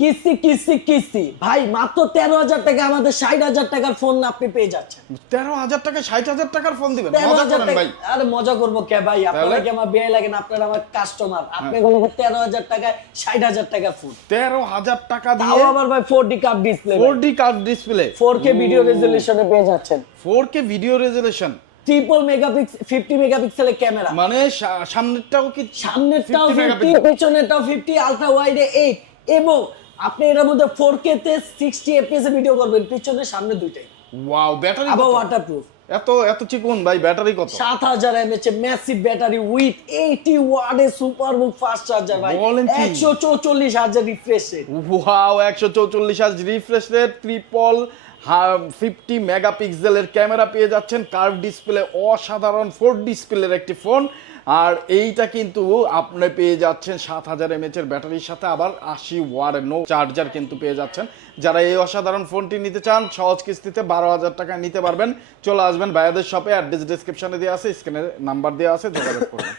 কিস্তি কিস্তি কিস্তি। ভাই মাত্র তেরো হাজার টাকা আমাদের ষাট হাজার টাকার ফোন আপনি পেয়ে যাচ্ছেন। তেরো হাজার টাকা ষাট হাজার টাকার ফোন দিবেন? মজা করেন ভাই। আরে মজা করব কে ভাই? আপনারা কি আমার বিয়ে লাগেন? আপনারা আমার কাস্টমার হ্যাঁ। আপনি বলব তেরো হাজার টাকায় ষাট হাজার টাকা ফোন তেরো হাজার টাকা দিয়ে আবার ভাই four D curve display four D curved display four K video রেজলিউশনে পেয়ে যাচ্ছেন। Four K video resolution triple megapixel fifty মেগাপিক্সেলের ক্যামেরা মানে সামনেরটাও কি সামনেরটাও ফিফটি? পেছনেরটাও ফিফটি আলট্রা ওয়াইডে এইট এবং আপনি এর মধ্যে ফোর কে তে সিক্সটি এফপিএস এ ভিডিও করবেন পিছনে সামনে দুইটাই। ওয়াও ব্যাটারি আবার ওয়াটারপ্রুফ এত এত চিকন ভাই ব্যাটারি কত? সাত হাজার mAh massive battery with eighty ওয়ার্ডে সুপার বুক ফাস্ট চার্জার ভাই। বলেন কি? একশো চৌচল্লিশ হাজার রিফ্রেশ রেট ওয়াও একশো চৌচল্লিশ আজ রিফ্রেশ রেট ট্রিপল ফিফটি মেগাপিক্সেলের ক্যামেরা পেয়ে যাচ্ছেন। কার্ভ ডিসপ্লে অসাধারণ ফোর ডিসপ্লের একটি ফোন আর এইটা কিন্তু আপনি পেয়ে যাচ্ছেন সাত হাজার এমএচের ব্যাটারির সাথে আবার আশি ওয়ার নো চার্জার কিন্তু পেয়ে যাচ্ছেন। যারা এই অসাধারণ ফোনটি নিতে চান, সহজ কিস্তিতে বারো হাজার টাকা নিতে পারবেন। চলে আসবেন ভাইয়াদের শপে অ্যাড্রেস ডিসক্রিপশনে দেওয়া আছে স্ক্রিনে নাম্বার দেওয়া আছে, যোগাযোগ করবেন